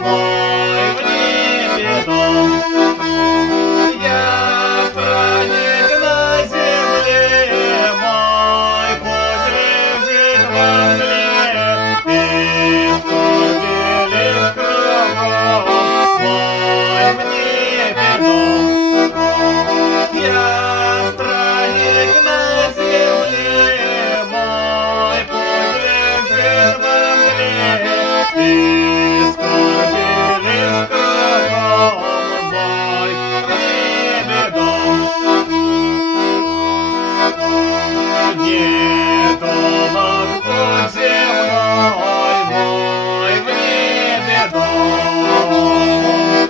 мой в небе дом. Я странник на земле, мой путь лежит во мгле, и скорби лишь кругом, мой в небе дом. Я странник на земле, мой путь лежит во мгле, и скорби лишь кругом, мой в небе дом. Недолг путь земной, мой в небе дом.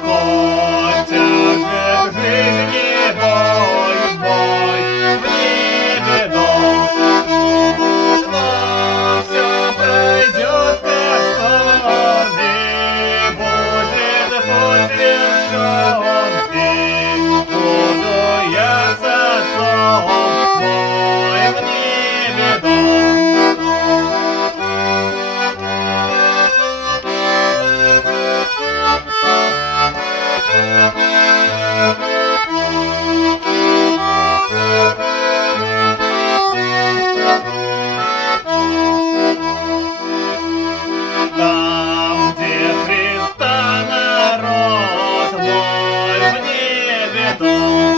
Хоть тяжек жизни бой, мой в небе дом. Но все пройдет как сон, и будет путь вершен, и буду я с отцом, мой в небе дом. Там, где Христа народ, мой в небе дом.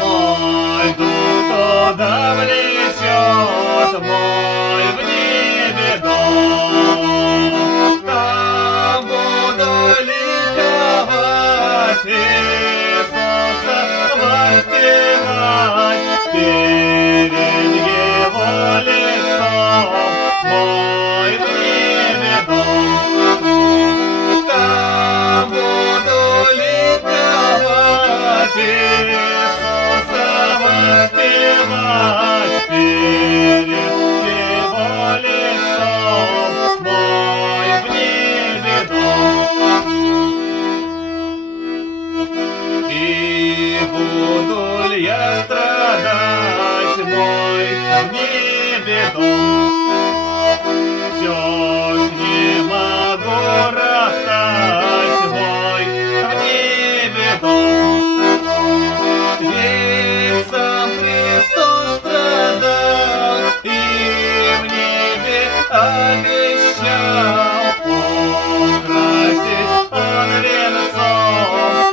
Мой дух туда влечет, мой в небе дом. Там буду ликовать, Иисуса воспевать перед Его лицом, мой в небе дом. Там буду ликовать, Иисуса воспевать перед Его лицом, мой в небе дом. И буду ли я страдать, мой в небе дом? Все ж не могу роптать, мой в небе дом. Ведь сам Христос страдал и в небе обещал украсить Он венцом,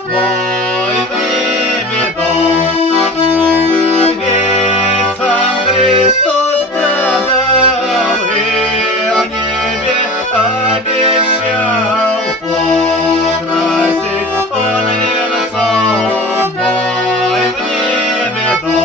мой в небе дом. Ведь сам Христос страдал и в небе обещал украсить Он венцом, мой в небе дом.